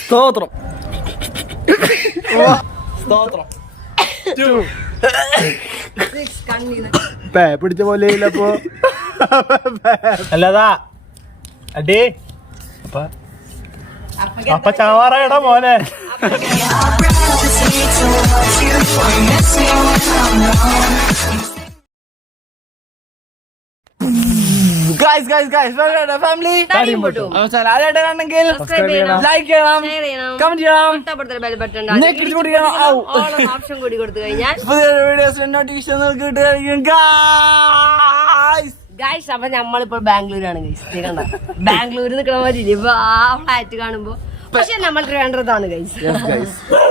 സ്തോത്രം. സ്തോത്രം. പിടിച്ച പോലെ ഇല്ലപ്പോ അല്ലതാ അടി അപ്പ ചാവാറയടാ മോനെ. ഫാമിലി ആണെങ്കിൽ ലൈക്ക് ചെയ്യണം, കമന്റ് ചെയ്യണം, വീഡിയോസിന്റെ നോട്ടിഫിക്കേഷൻ കിട്ടുകയായിരിക്കും. ഗൈസ് അപ്പൊ നമ്മളിപ്പോ ബാംഗ്ലൂരാണ് ഗൈസ്. കണ്ട ബാംഗ്ലൂരിൽ നിൽക്കണ മാതിരി ഇപ്പൊ ആ ഫ്ലാറ്റ് കാണുമ്പോ, പക്ഷെ നമ്മൾ ട്രിവാൻഡ്രത്താണ് ഗൈസ്.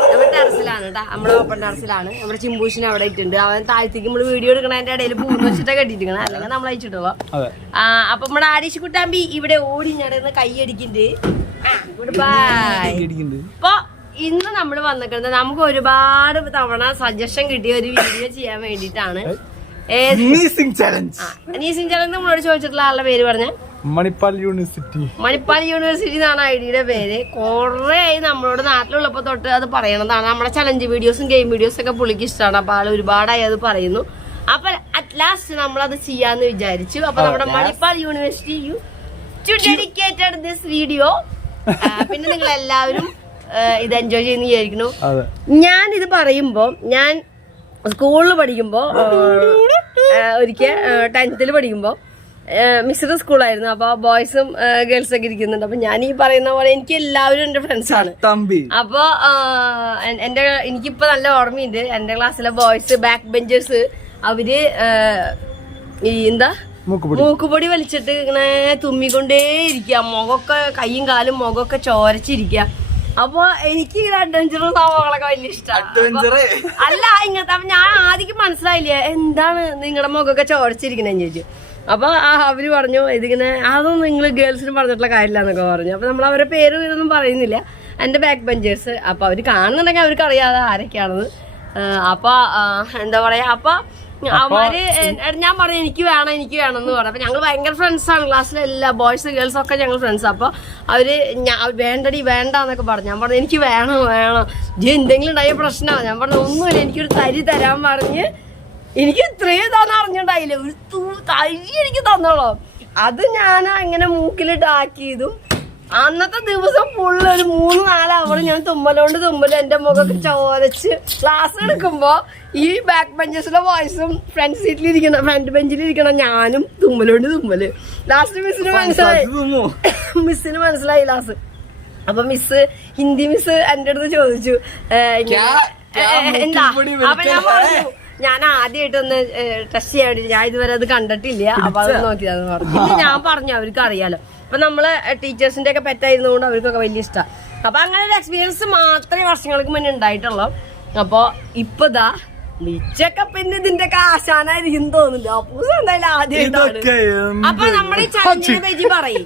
നമ്മുടെ ടെറസിലാണ് കേട്ടാ, നമ്മുടെ ഓപ്പൺ ടെറസിലാണ്. നമ്മുടെ ചിമ്പൂഷിന് അവിടെ ഇട്ടുണ്ട്. അവൻ താഴത്തേക്ക് നമ്മള് വീഡിയോ എടുക്കണതിന്റെ ഇടയിൽ പൂന്ന് വെച്ചിട്ട് കെട്ടിട്ടിരിക്കണം, അല്ലെങ്കിൽ നമ്മൾ അയച്ചിട്ടുള്ളൂ. അപ്പൊ നമ്മുടെ ആരീഷ് കുട്ടാമ്പി ഇവിടെ ഓടി നടന്ന് കൈയടിക്കുന്നുണ്ട്. Good bye. അപ്പൊ ഇന്ന് നമ്മൾ വന്നിട്ടുണ്ട്, നമുക്ക് ഒരുപാട് തവണ സജഷൻ കിട്ടിയ ഒരു വീഡിയോ ചെയ്യാൻ വേണ്ടിട്ടാണ്. നീസിംഗ് ചലഞ്ച് നമ്മളോട് ചോദിച്ചിട്ടുള്ള ആളുടെ പേര് പറഞ്ഞ മണിപ്പാൽ യൂണിവേഴ്സിറ്റി എന്നാണ് ഐഡിയുടെ പേര്. കൊറേ ആയി നമ്മളോട് നാട്ടിലുള്ളപ്പോ തൊട്ട് അത് പറയണതാണ്. നമ്മുടെ ചലഞ്ച് വീഡിയോസും ഗെയിം വീഡിയോസും ഒക്കെ പുള്ളിക്ക് ഇഷ്ടമാണ്. അപ്പൊ ആള് ഒരുപാടായി അത് പറയുന്നു. അപ്പൊ അറ്റ് ലാസ്റ്റ് നമ്മളത് ചെയ്യാന്ന് വിചാരിച്ചു. അപ്പൊ നമ്മുടെ Manipal university dedicated this video. പിന്നെ നിങ്ങൾ എല്ലാവരും ഇത് എൻജോയ് ചെയ്യുന്ന വിചാരിക്കുന്നു. ഞാൻ ഇത് പറയുമ്പോ, ഞാൻ സ്കൂളിൽ പഠിക്കുമ്പോ ഒരിക്കൽ 10th പഠിക്കുമ്പോ മിക്സ്ഡ് സ്കൂളായിരുന്നു. അപ്പൊ ബോയ്സും ഗേൾസും ഒക്കെ ഇരിക്കുന്നുണ്ട്. അപ്പൊ ഞാൻ ഈ പറയുന്ന പോലെ എനിക്ക് എല്ലാവരും എന്റെ ഫ്രണ്ട്സാണ്. അപ്പൊ എനിക്കിപ്പോ നല്ല ഓർമ്മയുണ്ട്, എന്റെ ക്ലാസ്സിലെ ബോയ്സ് ബാക്ക് ബെഞ്ചേഴ്സ് അവര് ഈ എന്താ മൂക്കുപൊടി വലിച്ചിട്ട് ഇങ്ങനെ തുമ്മിക്കൊണ്ടേ ഇരിക്കുക. മുഖമൊക്കെ കൈയും കാലും മുഖമൊക്കെ ചോരച്ചിരിക്കുക. അപ്പൊ എനിക്ക് അഡ്വഞ്ചറും സംഭവങ്ങളൊക്കെ വലിയ ഇഷ്ടമാണ്. അല്ല ഇങ്ങനത്തെ. അപ്പൊ ഞാൻ ആദ്യം മനസ്സിലായില്ല എന്താണ് നിങ്ങളുടെ മുഖമൊക്കെ ചോരച്ചിരിക്കണെന്ന് ചോദിച്ചു. അപ്പൊ അവര് പറഞ്ഞു ഇതിങ്ങനെ അതൊന്നും നിങ്ങൾ ഗേൾസിന് പറഞ്ഞിട്ടുള്ള കാര്യമില്ല എന്നൊക്കെ പറഞ്ഞു. അപ്പൊ നമ്മൾ അവരുടെ പേര് ഇതൊന്നും പറയുന്നില്ല, എന്റെ ബാക്ക് ബെഞ്ചേഴ്സ്. അപ്പൊ അവര് കാണുന്നുണ്ടെങ്കിൽ അവർക്ക് അറിയാതെ ആരൊക്കെയാണെന്ന്. അപ്പൊ എന്താ പറയാ, അപ്പൊ അവര് ഞാൻ പറഞ്ഞു എനിക്ക് വേണം എന്ന് പറഞ്ഞു. അപ്പൊ ഞങ്ങൾ ഭയങ്കര ഫ്രണ്ട്സാണ്, ക്ലാസ്സിലെ എല്ലാ ബോയ്സ് ഗേൾസും ഒക്കെ ഞങ്ങൾ ഫ്രണ്ട്സ്. അപ്പൊ അവര് വേണ്ടടി വേണ്ടെന്നൊക്കെ പറഞ്ഞു. ഞാൻ പറഞ്ഞു എനിക്ക് വേണം എന്തെങ്കിലും ഉണ്ടായ പ്രശ്നമാണ്. ഞാൻ പറഞ്ഞു ഒന്നുമില്ല, എനിക്കൊരു തരി തരാൻ പറഞ്ഞ് എനിക്ക് ഇത്രയും ഇതാന്ന് അറിഞ്ഞിട്ടുണ്ടായില്ല, ഒരു തരി എനിക്ക് തന്നോളൂ. അത് ഞാൻ അങ്ങനെ മൂക്കിലിട്ടാക്കിയതും അന്നത്തെ ദിവസം ഫുള്ള് ഒരു 3-4 അവർ ഞാൻ തുമ്മല് എന്റെ മുഖമൊക്കെ ചോരച്ച് ക്ലാസ് എടുക്കുമ്പോ ഈ ബാക്ക് ബെഞ്ചസിലെ ബോയ്സും ഫ്രണ്ട് സീറ്റിലിരിക്കണം, ഫ്രണ്ട് ബെഞ്ചിലിരിക്കണം ഞാനും തുമ്മല്. ലാസ്റ്റ് മിസ്സിന് മനസ്സിലായി ലാസ്റ്റ്. അപ്പൊ ഹിന്ദി മിസ് എന്റെ അടുത്ത് ചോദിച്ചു എന്താ. അപ്പൊ ഞാൻ പറഞ്ഞു ഞാൻ ആദ്യമായിട്ടൊന്ന് ടെസ്റ്റ് ചെയ്യാൻ വേണ്ടി, ഞാൻ ഇതുവരെ അത് കണ്ടിട്ടില്ല, അപ്പൊ അത് നോക്കിയതാന്ന് പറഞ്ഞു. പിന്നെ ഞാൻ പറഞ്ഞു അവർക്ക് അറിയാലോ. അപ്പൊ നമ്മള് ടീച്ചേഴ്സിന്റെ ഒക്കെ പെറ്റായിരുന്നതുകൊണ്ട് അവർക്കൊക്കെ വലിയ ഇഷ്ടമാണ്. അപ്പൊ അങ്ങനെ ഒരു എക്സ്പീരിയൻസ് മാത്രമേ വർഷങ്ങൾക്ക് മുന്നേ ഉണ്ടായിട്ടുള്ളൂ. അപ്പൊ ഇപ്പതാ മിച്ചൊക്കെ പിന്നെ ഇതിന്റെ ഒക്കെ ആശാനായിരിക്കും തോന്നുന്നുണ്ട്. അപ്പൂസ് എന്തായാലും ആദ്യമായിട്ടാണ്. അപ്പൊ നമ്മൾ ഈ ചലഞ്ചിനെ പറ്റി പറയും,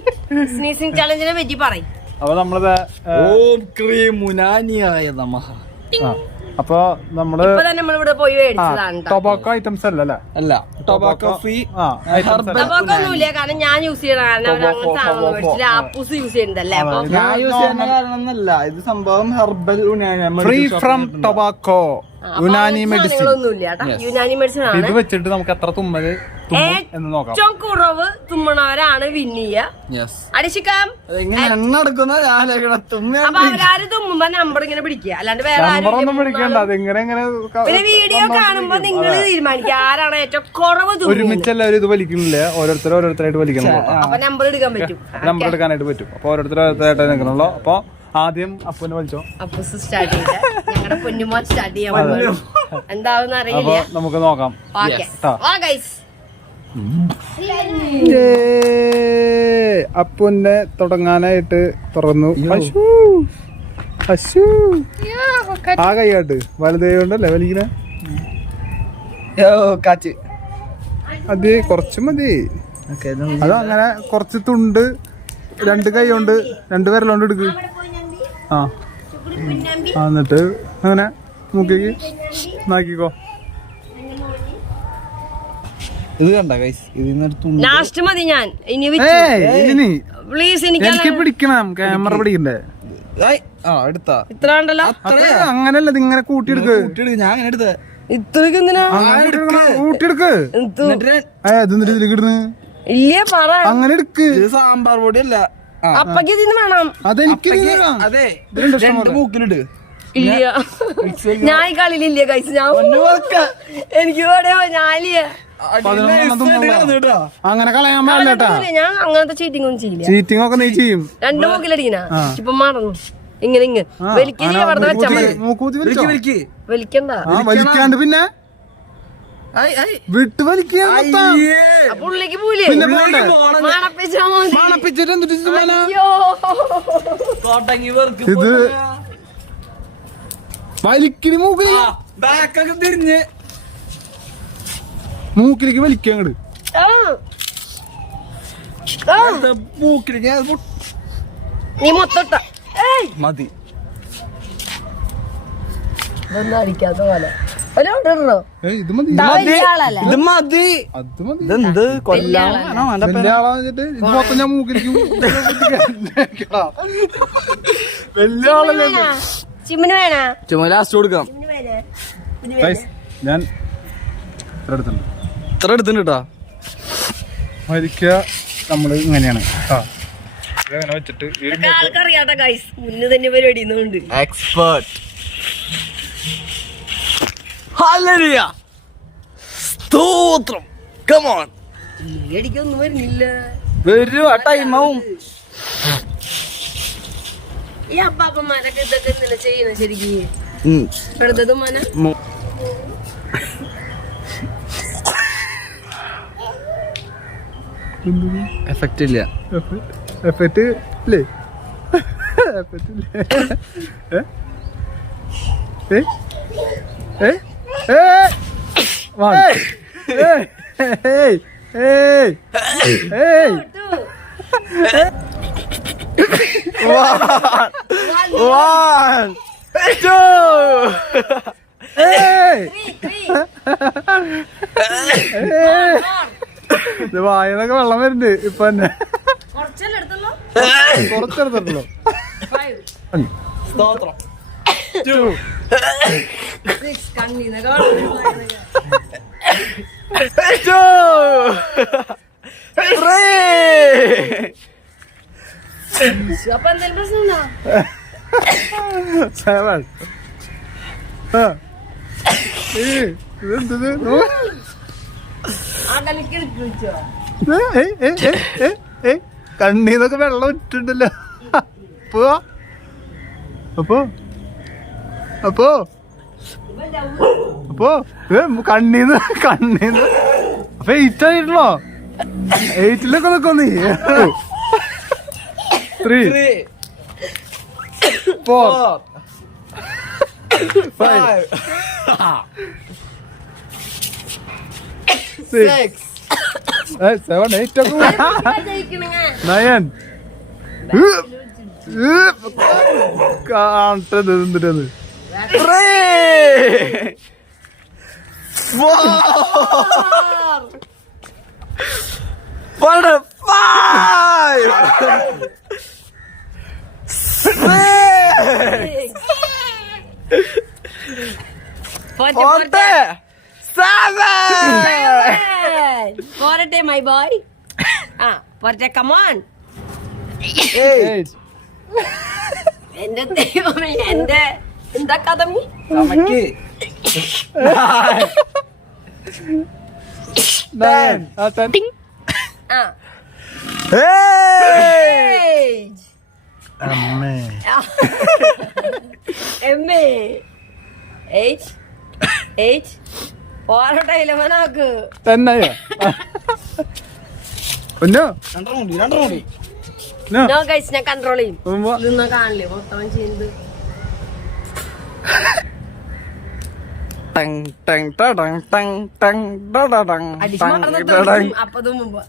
സ്നീസിംഗ് ചലഞ്ചിനെ പറ്റി പറയും. അപ്പൊ നമ്മളത് ഓം ക്രീം മുനാനിയായ നമഃ. അപ്പൊ നമ്മള് നമ്മളിവിടെ പോയി മേടിച്ചതാണ്. ടൊബാക്കോ ഐറ്റംസ് അല്ല ടൊബാക്കോ ഫ്രീ ടൊബാക്കോ ഒന്നുമില്ല, കാരണം ഞാൻ യൂസ് ചെയ്യണ കാരണം അങ്ങനത്തെ സാധനം മേടിച്ചില്ല. ആപ്പൂസ് യൂസ് ചെയ്യുന്നുണ്ടല്ലേ. അപ്പൊ ഞാൻ യൂസ് ചെയ്യുന്ന കാരണമൊന്നല്ല, ഇത് സംഭവം herbal free from tobacco Unani medicine. Unani medicine ആണ്. ഇത് വെച്ചിട്ട് നമുക്ക് എത്ര തുമ്മല് എന്ന് നോക്കാം. ഏറ്റവും കുറവ് തുമ്മണവരാണ് വിന്നിയ. അടിച്ചിക്കാം. അപ്പൊ അവരാര് തുമ്മുമ്പോ നമ്പർ ഇങ്ങനെ പിടിക്കുക, അല്ലാണ്ട് വേറെ പിന്നെ വീഡിയോ കാണുമ്പോ നിങ്ങൾ തീരുമാനിക്കുക ആരാണ് ഏറ്റവും കുറവ് തുമ്മുന്നത്. ഒരുമിച്ച് എല്ലാവരും ഇത് വലിക്കുന്നില്ല, ഓരോരുത്തരായിട്ട് വലിക്കണം. അപ്പൊ നമ്പർ എടുക്കാൻ പറ്റും, നമ്പർ എടുക്കാനായിട്ട് പറ്റും. അപ്പൊ ഓരോരുത്തരായിട്ട് നിൽക്കണല്ലോ. അപ്പൊ ആദ്യം അപ്പൂനെ വലിച്ചോ. അപ്പൂസ് സ്റ്റാർട്ട് ചെയ്ത ഞങ്ങളുടെ പൊന്നുമോൻ സ്റ്റാർട്ട് ചെയ്യാൻ എന്താവെന്ന് അറിയില്ല, നമുക്ക് നോക്കാം. അപ്പൂനെ തുടങ്ങാനായിട്ട് തുറന്നു. ആ കൈയാട്ട് വലതേ കൊണ്ടല്ലേ വലിക്കണേ. അത് കുറച്ച് മതി. അത് അങ്ങനെ കുറച്ച് തുണ്ട് 2 കൈ കൊണ്ട് 2 വിരലുകൊണ്ട് എടുക്ക്. എന്നിട്ട് അങ്ങനെ മൂക്കേക്ക് നാക്കിക്കോ. ഇത് കണ്ട ഗൈസ്, ലാസ്റ്റ് മതി. ഞാൻ ഇനി പ്ലീസ് എനിക്ക് പിടിക്കണം, ക്യാമറ പിടിക്കണ്ടേ. എടുത്താ ഇത്ര ഉണ്ടല്ലോ. അങ്ങനല്ല ഇത് ഇങ്ങനെ കൂട്ടിയെടുക്ക്. ഞാൻ അങ്ങനെ എടുത്ത ഇത്രക്ക് എന്തിനാ കൂട്ടിയെടുക്ക്. ഇതിലേക്ക് ഇടുന്നു. ഇല്ലേ പറ. അങ്ങനെ എടുക്ക്. സാമ്പാർ പൊടിയല്ല. അപ്പക്ക് ഇതിന് വേണം. അതെനിക്ക് അതെ മൂക്കിലിട്. ഇല്ല ഞാൻ ഈ കളിയിലില്ല കൈസ്. ഞാൻ എനിക്ക് വേണോ ഞാനില്ല. അങ്ങനെ കളയാൻ പാടില്ല. ഞാൻ അങ്ങനത്തെ ചീറ്റിംഗ് ഒന്നും ചെയ്യില്ല. ചീറ്റിംഗ് ഒക്കെ നീ ചെയ്യും. 2 മൂക്കിലടിക്കണ ഇപ്പൊ മറന്നു. ഇങ്ങനെ വലിക്കണ്ട. വലിക്കാണ്ട് പിന്നെ വിട്ട് വലിക്കാൻ പുള്ളിക്ക് പോലെ മണപ്പിച്ചിട്ട് എന്തിട്ട് ഇത് വലിക്കണി മൂക്കിലേക്ക് തിരിഞ്ഞ് മൂക്കിലേക്ക് വലിക്കാൻ അങ്ങട് മൂക്കിലേക്ക് നീ മൊത്തട്ട മതി. ഇതൊന്നും അടിക്കാത്ത പോലെ ഇടണോ? ഇത് മതി. ഇത് മതി. അത് മതി. ഇതെന്ത് കൊല്ലാ വലിയ ആളാന്നിട്ട് ഇത് മൊത്തം ഞാൻ മൂക്കിലേക്ക് വലിയ ആളല്ലേ. ചിമ്മിന് വേണ ചുമ്മാ ലാസ്റ്റ് കൊടുക്കാം. ഞാൻ ഇത്ര എടുത്തിട്ടുണ്ട്. ഇത്ര എടുത്തിട്ടാ മരിക്ക നമ്മള് ഇങ്ങനെയാണ് ഇതങ്ങനെ വെച്ചിട്ട് ആൾക്കറിയാട്ടോ ഗൈസ്. മുന്നേ തന്നെ പരിപാടി എക്സ്പേർട്ട്. ഹല്ലേലൂയ സ്തോത്രം. Come on. അടിക്കൊന്നും വരുന്നില്ല. വരൂ. ആ ടൈം ആവും. ഈ അപ്പാപ്പന്മാരൊക്കെ ഇതൊക്കെ എന്തിനാ ചെയ്യണ ശരിക്കും? വെറുതെ മന എഫക്റ്റ് ഇല്ല. എഫക്റ്റ് ഇല്ലേ? എഫക്റ്റ് ഇല്ലേ? One, two. വായനൊക്കെ വെള്ളം വരുന്നുണ്ട് ഇപ്പൊ തന്നെ. കുറച്ചെടുത്തല്ലോ. സ്തോത്രം. 2 അപ്പൊ എന്തെങ്കിലും പ്രശ്നമുണ്ടോ? 7 ഇതെന്തത്? കണ്ണീന്നൊക്കെ വെള്ളം ഇട്ടിട്ടുണ്ടല്ലോ. അപ്പോ കണ്ണീന്ന് അപ്പൊ 8 ആയിട്ടുള്ളോ? 8ലൊക്കെ നിക്കോ നീ? 3 4 5 6 7 8 ഒക്കെ 9 കാണട്ടത് എന്തിട്ടത്? പോരട്ടെ മൈ ബോയ്. പോരട്ടെ കമോൺ. എന്റെ ദൈവമേ എന്റെ എന്താ കഥ? പോരട്ടെ 11 ആക്ക് തന്നെയോ? നോ ഗൈസ് ഞാൻ കൺട്രോൾ ചെയ്യും. ഇതൊന്നും കാണില്ലേ മൊത്തം ചെയ്യുന്നത്? അപ്പതും മുമ്പ്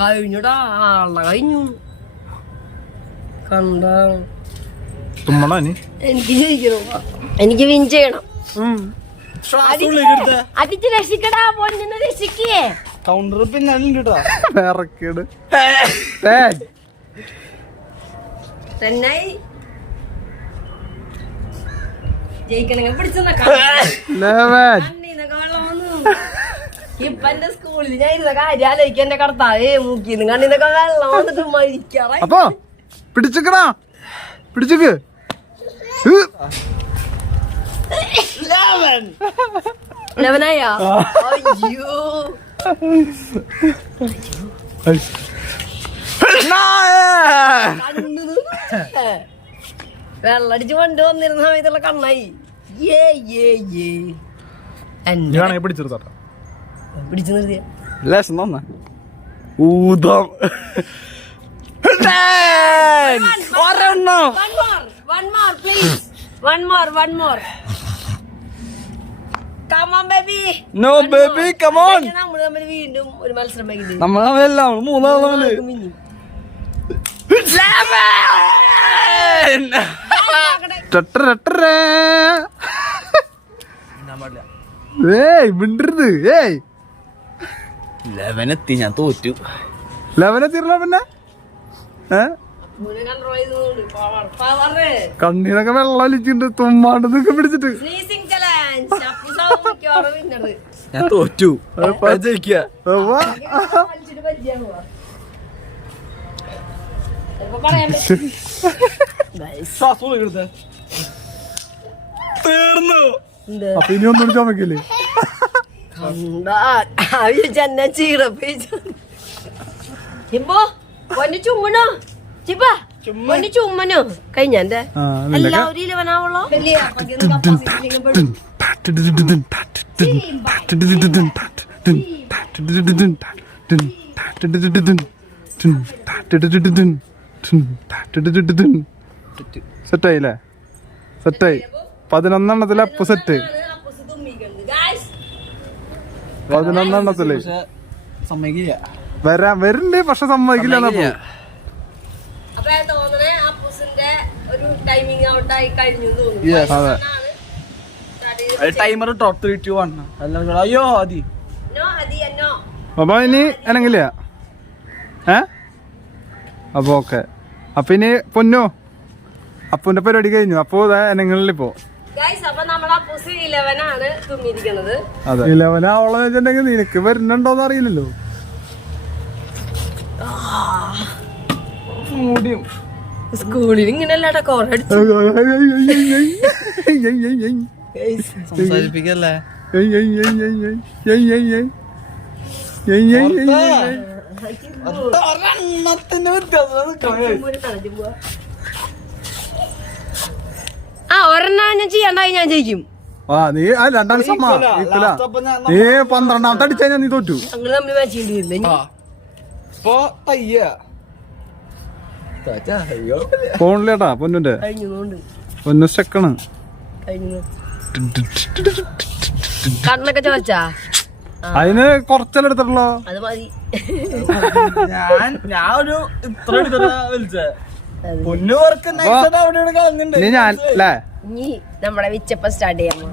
കഴിഞ്ഞുടാ. ആളുടെ കഴിഞ്ഞു കണ്ട. എനിക്ക് ജയിക്കണം. എനിക്ക് വിൻ ചെയ്യണം. അടിച്ച് രക്ഷിക്കടാ. പൊന്നിനെ രക്ഷിക്കേ. കൗണ്ടർ പിന്നെ തെന്നായി ജയിക്കണെങ്കിൽ പിടിച്ചെന്ന ഇപ്പൊ എന്റെ സ്കൂളിൽ ഞാൻ ഇരുന്ന കാര്യം ആലോചിക്കാൻ എന്റെ കടത്താവേ മൂക്കിന്ന് കണ്ണിന്നൊക്കെ വെള്ളം വന്നിട്ട് മരിക്കാറ. അപ്പൊ പിടിച്ചക്കടാ, പിടിച്ചക്ക്. 11 ആയോ? അയ്യോ വെള്ളടിച്ച് കൊണ്ട് വന്നിരുന്ന സമയത്തുള്ള കണ്ണായി. പിടിച്ചു നിർത്തിയ ലേശം തോന്നാ ഊതം. No baby, come on. വീണ്ടും ഒരു മത്സരം നമ്മൾ തമ്മിലെല്ലാം മൂന്നാമത് തമ്മില്. ഏയ് മിണ്ടരുത്. ഏയ് 11 എത്തി, ഞാൻ തോറ്റു. 11 എത്തിയില്ല പിന്നെ. കണ്ണീനൊക്കെ വെള്ളം ഒലിച്ചിട്ടുണ്ട്, തുമ്മാണ്ട് നിൽക്കെ പിടിച്ചിട്ട്. ഞാൻ തോറ്റു. ജയിക്കുക തീർന്നു. അപ്പൊ ഇനി ഒന്നും എടുക്കാൻ വെക്കില്ലേ? ചുമ്മനോ കഴിഞ്ഞ എല്ലാവരും 11 ആവുള്ളൂ. സെറ്റായില്ലേ? സെറ്റായി. 11 അപ്പ് സെറ്റ്. 11 സമ്മതിക്കില്ല. വരുന്നുണ്ട് പക്ഷെ സമ്മതിക്കില്ല. Timer top 3 2 1. അയ്യോ അതി അപ്പൊ ഇനി അനങ്ങില്ല. അപ്പൊ ഓക്കെ. അപ്പൊ ഇനി പൊന്നോ അപ്പുന്റെ പരിപാടി കഴിഞ്ഞു. അപ്പൊ അനങ്ങളിപ്പോ അതെ 11 ആവളെന്ന് വെച്ചിട്ടുണ്ടെങ്കിൽ നിനക്ക് വരുന്നുണ്ടോന്ന് അറിയില്ലല്ലോ. സ്കൂളിൽ ഇങ്ങനെയല്ലാട്ടാ സംസാരിപ്പിക്കല്ലേ. ഒരെണ്ണം ഞാൻ ചെയ്യണ്ടായി, ഞാൻ ജയിക്കും. നീ രണ്ടാം സമ്മ നീ 12ാമത്തെ അടിച്ചാ നീ തോറ്റു. ഞങ്ങള് തമ്മിൽ മാച്ച് ചെയ്യേണ്ടി ഫോണിലേട്ടാ പൊന്നുന്റെ പൊന്നു സ്റ്റക്കാണ്. കണ്ണൊക്കെ ചോദിച്ചാ അതിന് കൊറച്ചെല്ലാം എടുത്തിട്ടുള്ളോ? അത് മതി. ഞാൻ ഒരു ഇത്ര വലിച്ചേ പൊന്നു വർക്ക് ഞാൻ അല്ലേ ഇനി നമ്മുടെ വിച്ചപ്പ സ്റ്റാർട്ട് ചെയ്യാമോ?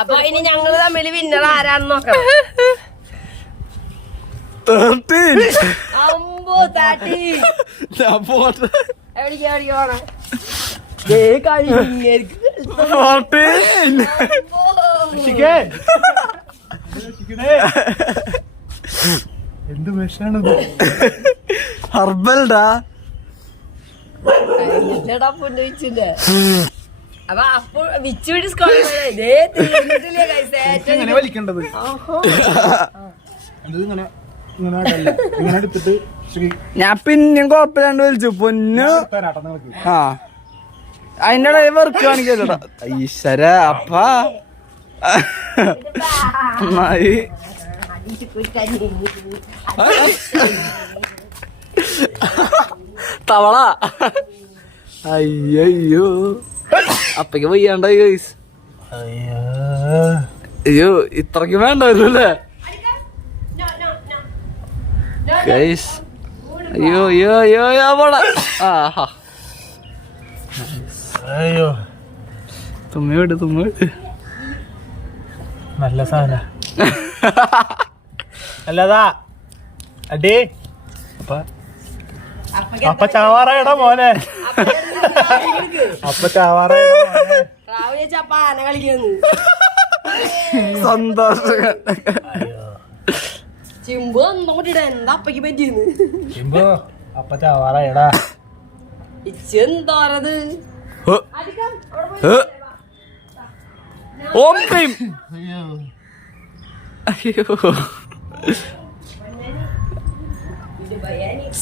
അപ്പൊ ഇനി ഞങ്ങള് തമ്മിൽ വിന്നർ ആരാന്ന് നോക്കണം. എന്ത് വിഷാണത്? ഹർബൽഡാ. അപ്പൊ അപ്പൊ വിച്ച് വലിക്കേണ്ടത് ഞാൻ പിന്നെയും കുഴപ്പമില്ലാണ്ട് വലിച്ചു പൊന്നു. അതിന്റെ ഇടയിൽ വർക്ക് കാണിക്കല്ലോടാ. ഈശ്വര അപ്പാ നന്നായി. തവള. അയ്യോ അപ്പക്ക് വയ്യാണ്ടായി ഗൈസ്. അയ്യോ ഇത്രക്ക് വേണ്ടായിരുന്നല്ലേ ഗൈസ്. അയ്യോ അയ്യോ അയ്യോ അവിടെ അയ്യോ തുമ്മയോട് തുമ്മയോട്. നല്ല സാധന അല്ലതാ അടേ അപ്പ ചാവാറായടാ മോനെ. അപ്പ ചാവാറായടാ മോനെ. ആന കളിക്കുന്നു. സന്തോഷം. ചിമ്പു നോട്ടിട എന്താ അപ്പക്ക് പറ്റിയെന്ന്. ചിമ്പു അപ്പ ചാവാറായടാ. ഇച്ചെന്താറത്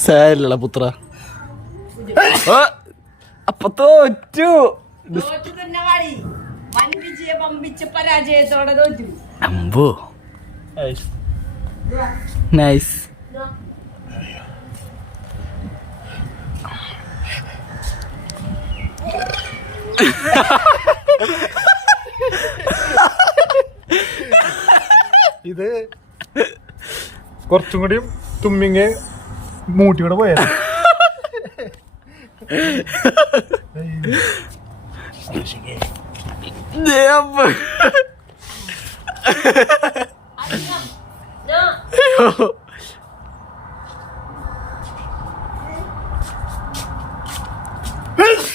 സാരില്ലടാ പുത്ര. അപ്പൊ തോറ്റു. തന്നെ പാടി പമ്പിച്ച പരാജയത്തോടെ തോറ്റു. അമ്പോ നൈസ്. ഇത് കുറച്ചും കൂടിയും തുമ്മിങ്ങ മൂട്ടിയോടെ പോയാ.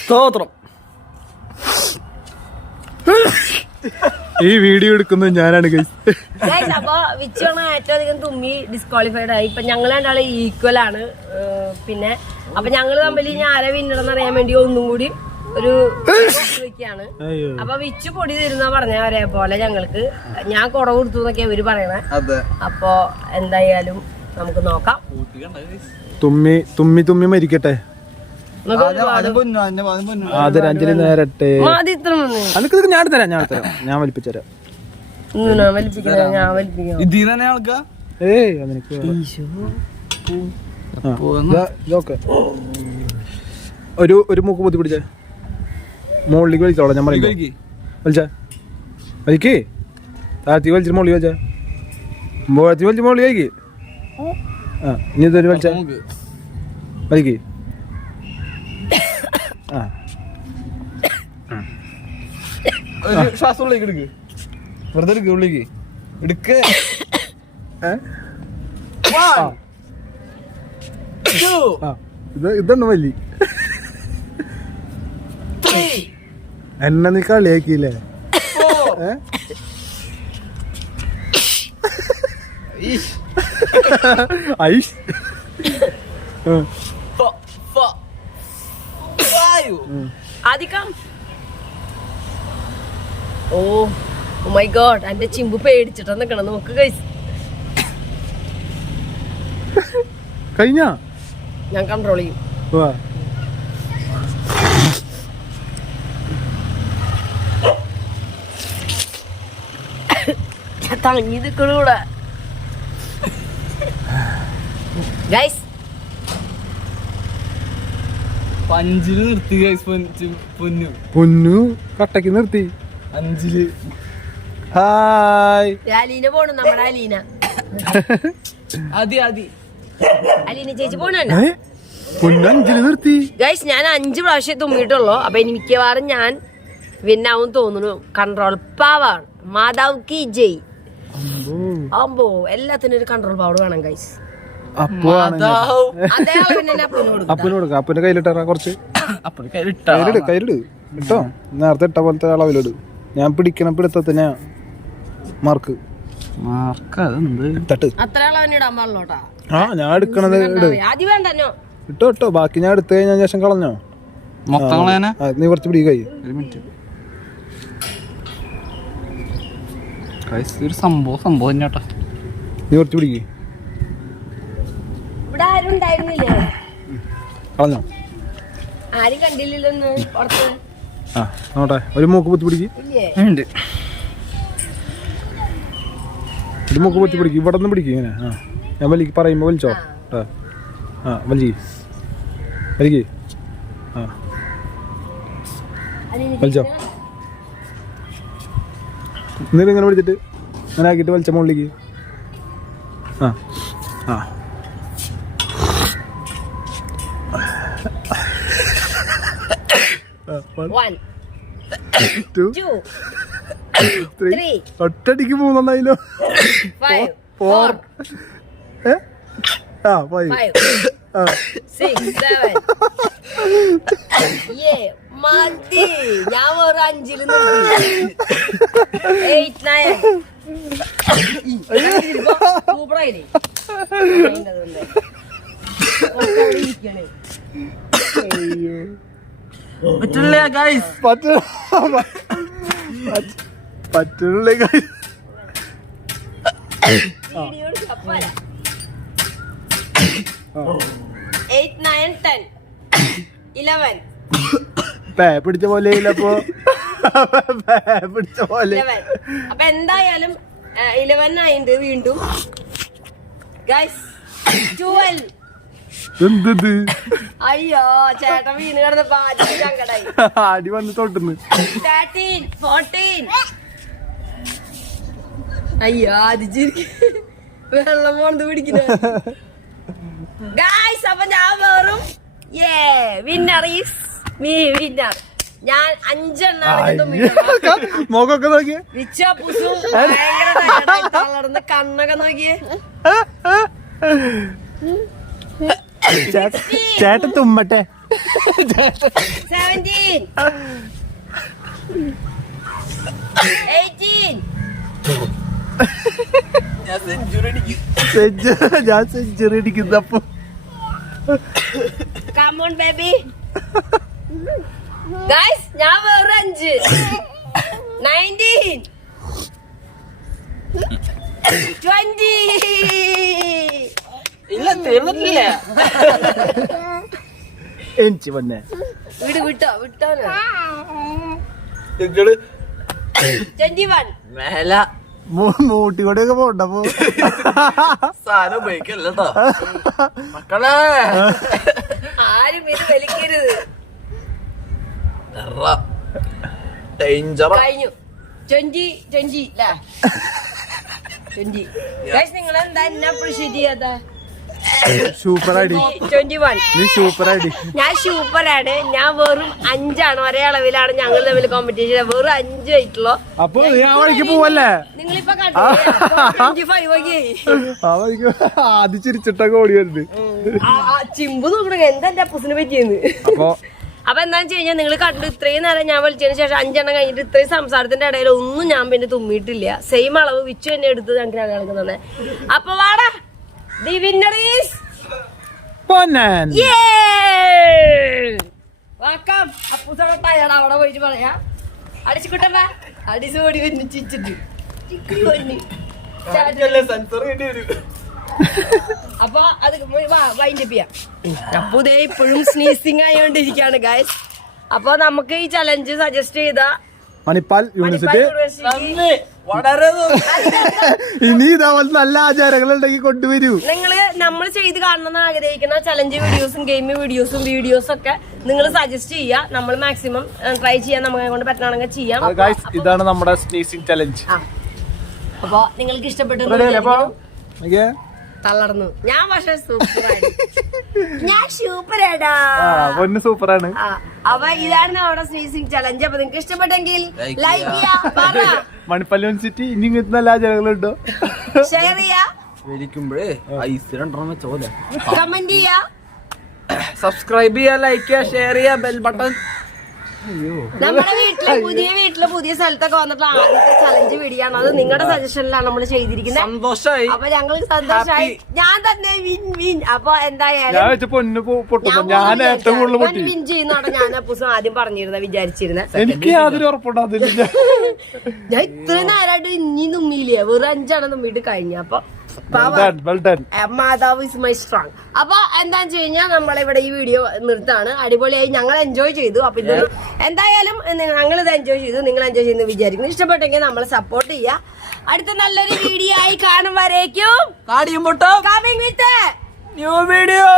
സ്തോത്രം. ഈ വീഡിയോ എടുക്കുന്നത് ഞാനാണ് ഗൈസ്. അപ്പൊ വിച്ചാണ് ഏറ്റവും അധികം തുമ്മി ഡിസ്ക്വാളിഫൈഡ് ആയി. ഇപ്പൊ ഞങ്ങൾ രണ്ടാളെ ഈക്വൽ ആണ്. പിന്നെ അപ്പൊ ഞങ്ങള് തമ്മിൽ ഇനി ആരെ വിന്നണമെന്ന് അറിയാൻ വേണ്ടി ഒന്നും കൂടി ഒരു വെക്കാണ്. അപ്പൊ വിച്ച് പൊടി തരുന്ന പറഞ്ഞ വരെ പോലെ ഞങ്ങൾക്ക് ഞാൻ കുട കൊടുത്തു എന്നൊക്കെ അവര് പറയണേ. അപ്പൊ എന്തായാലും നമുക്ക് നോക്കാം. തുമ്മി തുമ്മി തുമ്മി മരിക്കട്ടെ. അഞ്ജലി നേരട്ടെ. ഞാൻ തരാം ഞാൻ വലിപ്പിച്ചരാം. ഏയ് ഒരു മൂക്ക് പൊത്തി പിടിച്ചേ. മോളിലേക്ക് വലിച്ചോളാം. ഞാൻ പറയും വലിച്ചാ വലിക്കേ. താഴ്ത്തി വലിച്ചിട്ട് മോളി വലിച്ചാ. വലിച്ച് മോളി വലിക്ക്. ആ ഇനി ഇതൊരു വലിച്ചാ വലിക്കേ. ശ്വാസം ഉള്ളിലേക്ക് എടുക്ക്. വെറുതെ എടുക്ക്. ഉള്ളിലേക്ക് എടുക്ക്. ഇതാണ് വലി. എന്നെ നീ കളിയാക്കിയില്ലേ? ഐഷ് ഓ മൈ ഗോഡ്, എന്റെ ചിമ്പു പേടിച്ചിട്ടാ നിക്കണം. നോക്ക് ഗൈസ്, കഴിഞ്ഞ ഞാൻ കൺട്രോൾ ചെയ്യും. തങ്ങി നിൽക്കൂടെ ഗൈസ്. അഞ്ചില് നിർത്തി ഗൈസ്. പൊന്നു കട്ടക്ക് നിർത്തി. അഞ്ചില് ഹായ് അലീന പോണു. നമ്മുടെ അലീന അലീന ചേച്ചി പോണ പൊന്നു അഞ്ചില് നിർത്തി ഗൈസ്. ഞാൻ 5 പ്രാവശ്യം തുമ്മിയിട്ടുള്ളൂ. അപ്പൊ ഇനി മിക്കവാറും ഞാൻ വിന്നാവും തോന്നുന്നു. കൺട്രോൾ പവർ മാതാവ് കി ജയ്. അമ്പോ എല്ലാത്തിനും ഒരു കൺട്രോൾ പവർ വേണം ഗൈസ്. അപ്പന് കൊടുക്ക. അപ്പന്റെ കയ്യിലിട്ടാ കുറച്ച്. കയ്യിലിട് ഇട്ടോ. നേരത്തെ ഇട്ട പോലത്തെ അളവിലിട്. ഞാൻ പിടിക്കണം. പിടുത്തത്തിന് മാർക്ക് തട്ട്. ആ ഞാൻ എടുക്കണത് ഇട്. ഇട്ടോ ഇട്ടോ. ബാക്കി ഞാൻ എടുത്തു കഴിഞ്ഞ ശേഷം കളഞ്ഞോ. നീ കുറച്ച് പിടി കൈ. സംഭവം നീ കുറച്ച് പിടിക്ക്. കളഞ്ഞോ. ആരും കണ്ടില്ലല്ലോ. ആ നോട്ടെ. ഒരു മൂക്ക് പൊത്തി പിടിക്ക്. ഒരു മൂക്ക് പൊത്തി പിടിക്ക്. ഇവിടെ നിന്ന് പിടിക്കും ഇങ്ങനെ. ആ ഞാൻ വലിക്ക് പറയുമ്പോ വലിച്ചോ. ആ വലിക്ക് വലിക്ക്. ആ വലിച്ചോ. എന്നിട്ട് ഇങ്ങനെ പിടിച്ചിട്ട് അങ്ങനെ ആക്കിയിട്ട് വലിച്ച മുകളിലേക്ക്. ആ ആ ഒറ്റടിക്ക് 3 4 5 5 6 7 മതി. ഞാൻ ഒരു 5-ൽ നിർത്തി. 8 9 സൂപ്പറായില്ലേ? പറ്റില്ല ഗൈസ്, പറ്റില്ലേ ഗൈസ്. 8 9 10 11 പിടിച്ച പോലെ ഇല്ലപ്പോ പിടിച്ച പോലെ. അപ്പൊ എന്തായാലും 11 ആയിട്ട് വീണ്ടും ഗൈസ് 12. എന്തത്? അയ്യോ ചേട്ടൻ വീണ് കിടന്നപ്പോ ആദ്യം സങ്കടായി. അടി വന്ന് തൊട്ടുന്നു. 13 14. അയ്യോ ആദിച്ചിരിക്ക വെള്ളം പോണത് പിടിക്കുന്ന ഗൈസ്. അപ്പൊ ഞാൻ വേറും വിന്നർ ഈസ് മീ വിന്നർ. ഞാൻ 5 മുഖമൊക്കെ നോക്കിയേ, തളർന്ന് കണ്ണൊക്കെ നോക്കിയേ. ചേട്ടൻ തുമ്മട്ടെ. 17 18. ഞാൻ century അടിക്കുന്നപ്പോ. Come on baby. Guys, ഞാൻ വേറെ 5. 19 20. ഇല്ല തീർന്നിട്ടില്ല. എനിക്ക് വന്നേ വിട്ടോ 21 മേല മൂട്ടിക്കൂടെ ഒക്കെ പോണ്ടപ്പോ സാധനം ഉപയോഗിക്കല്ലോ മക്കളെ. ആരും ഇത് വലിക്കരുത്. ഡേഞ്ചർ കഴിഞ്ഞു. 20 അല്ലേ? 20. Guys, നിങ്ങൾ എന്താ എന്നെ അപ്രീഷിയേറ്റ് ചെയ്യാത്ത? സൂപ്പർ അടി. 21. നീ സൂപ്പർ അടി. ഞാൻ സൂപ്പറാണ്. ഞാൻ വെറും 5 ഒരേ അളവിലാണ് ഞങ്ങൾ തമ്മിൽ കോമ്പറ്റീഷൻ. വെറും 5 ആയിട്ടുള്ളൂ. അപ്പൊ ആ വഴിക്ക് പോവല്ലേ? നിങ്ങളിപ്പോ കണ്ടില്ലേ? 25 ആദ്യം ചിരിച്ചിട്ടൊക്കെ ഓടി വരുന്നത്. ചിമ്പ് നോക്കണ എന്താ എന്റെ അപ്പൂസിനെ പറ്റിയെന്ന്. അപ്പൊ എന്താന്ന് വെച്ച് കഴിഞ്ഞാൽ നിങ്ങൾ കണ്ടു, ഇത്രയും നേരം ഞാൻ വിളിച്ചതിന് ശേഷം 5 കഴിഞ്ഞിട്ട് ഇത്രയും സംസാരത്തിന്റെ ഇടയിൽ ഒന്നും ഞാൻ പിന്നെ തുമ്മിയിട്ടില്ല. സെയിം അളവ് വിച്ചു തന്നെ എടുത്ത് ഞങ്ങൾക്ക് ഞങ്ങൾക്ക് തന്നെ. അപ്പൊ വാടാ, ദി വിന്നർ ഈസ് പൊന്നൻ. വാക്കാം. അപ്പൂസോടെ ടയർഡ് അവിടെ പോയിട്ട് പറയാ. അടിച്ചുകൂട്ടപ്പാ, അടിച്ചു ഓടി വന്ന് ചിച്ചിട്ട് അപ്പൊ അത് വൈൻഡ് അപ്പ് ചെയ്യാം. അപ്പൊ ഇതേ ഇപ്പോഴും സ്നീസിങ് ആയോണ്ടിരിക്കാണ് ഗൈസ്. അപ്പൊ നമുക്ക് ഈ ചലഞ്ച് സജസ്റ്റ് ചെയ്ത മണിപ്പാൽ യൂണിവേഴ്സിറ്റി ഇനി ഇതേപോലെ നല്ല ആചാരങ്ങൾ ഉണ്ടെങ്കിൽ കൊണ്ടുവരൂ. നിങ്ങള് നമ്മൾ ചെയ്ത് കാണണമെന്ന് ആഗ്രഹിക്കുന്ന ചലഞ്ച് വീഡിയോസും ഗെയിം വീഡിയോസും ഒക്കെ നിങ്ങൾ സജസ്റ്റ് ചെയ്യാ. നമ്മൾ മാക്സിമം ട്രൈ ചെയ്യാൻ നമ്മളെ കൊണ്ട് പറ്റണമെങ്കിൽ ചെയ്യാം. ഇതാണ് നമ്മുടെ സ്നീസിംഗ് ചലഞ്ച്. അപ്പൊ നിങ്ങൾക്ക് ഇഷ്ടപ്പെട്ടു തളർന്നു. ഞാൻ പക്ഷെ സൂപ്പറാണ്. ഞാൻ സൂപ്പറാടാ. പൊന്ന് സൂപ്പറാണ്. അപ്പൊ ഇതാണ് നമ്മുടെ സ്നീസിംഗ് ചലഞ്ച്. അപ്പൊ നിങ്ങൾക്ക് ഇഷ്ടപ്പെട്ടെങ്കിൽ ലൈക്ക് ചെയ്യാ, മണിപ്പാൽ യൂണിവേഴ്സിറ്റി ഇനി ഇങ്ങനത്തെ നല്ല ആചാരങ്ങളുണ്ടോ? ഷെയർ ചെയ്യാ, കമന്റ് ചെയ്യാ, സബ്സ്ക്രൈബ് ചെയ്യാ, ലൈക്ക് ചെയ്യാ, ഷെയർ ചെയ്യാ, ബെൽ ബട്ടൺ. നമ്മുടെ വീട്ടില് പുതിയ സ്ഥലത്തൊക്കെ വന്നിട്ടുള്ള ആദ്യത്തെ ചലഞ്ച് വീഡിയോ ആണ്. അത് നിങ്ങളുടെ സജഷനിലാണ് നമ്മൾ ചെയ്തിരിക്കുന്നത്. സന്തോഷമായി. അപ്പൊ ഞങ്ങൾക്ക് സന്തോഷമായി. ഞാൻ തന്നെ വിൻ. അപ്പൊ എന്തായാലും വിൻ ചെയ്യുന്നതാണ് ഞാൻ അപ്പൂസം ആദ്യം വിചാരിച്ചിരുന്നത്. എനിക്ക് യാതൊരു ഉറപ്പുണ്ടാകുന്നില്ല. ഞാൻ ഇത്രയും നേരമായിട്ട് ഇനി തുമ്മിയില്ലേ, വെറും 5 തുമ്മിയിട്ട് കഴിഞ്ഞു. അപ്പൊ മാതാവ് ഇസ് മൈ സ്ട്രോങ്. അപ്പൊ എന്താന്ന് വെച്ച് കഴിഞ്ഞാൽ നമ്മളിവിടെ ഈ വീഡിയോ നിർത്താണ്. അടിപൊളിയായി ഞങ്ങൾ എൻജോയ് ചെയ്തു. അപ്പൊ ഇത് എന്തായാലും ഞങ്ങളിത് എൻജോയ് ചെയ്തു, നിങ്ങൾ എൻജോയ് ചെയ്യുന്നു വിചാരിക്കുന്നു. ഇഷ്ടപ്പെട്ടെങ്കിൽ നമ്മളെ സപ്പോർട്ട് ചെയ്യുക. അടുത്ത നല്ലൊരു വീഡിയോ ആയി കാണും വരേക്കും താടിയും പൊട്ടും കമ്മിങ് വിത്ത് ന്യൂ വീഡിയോ.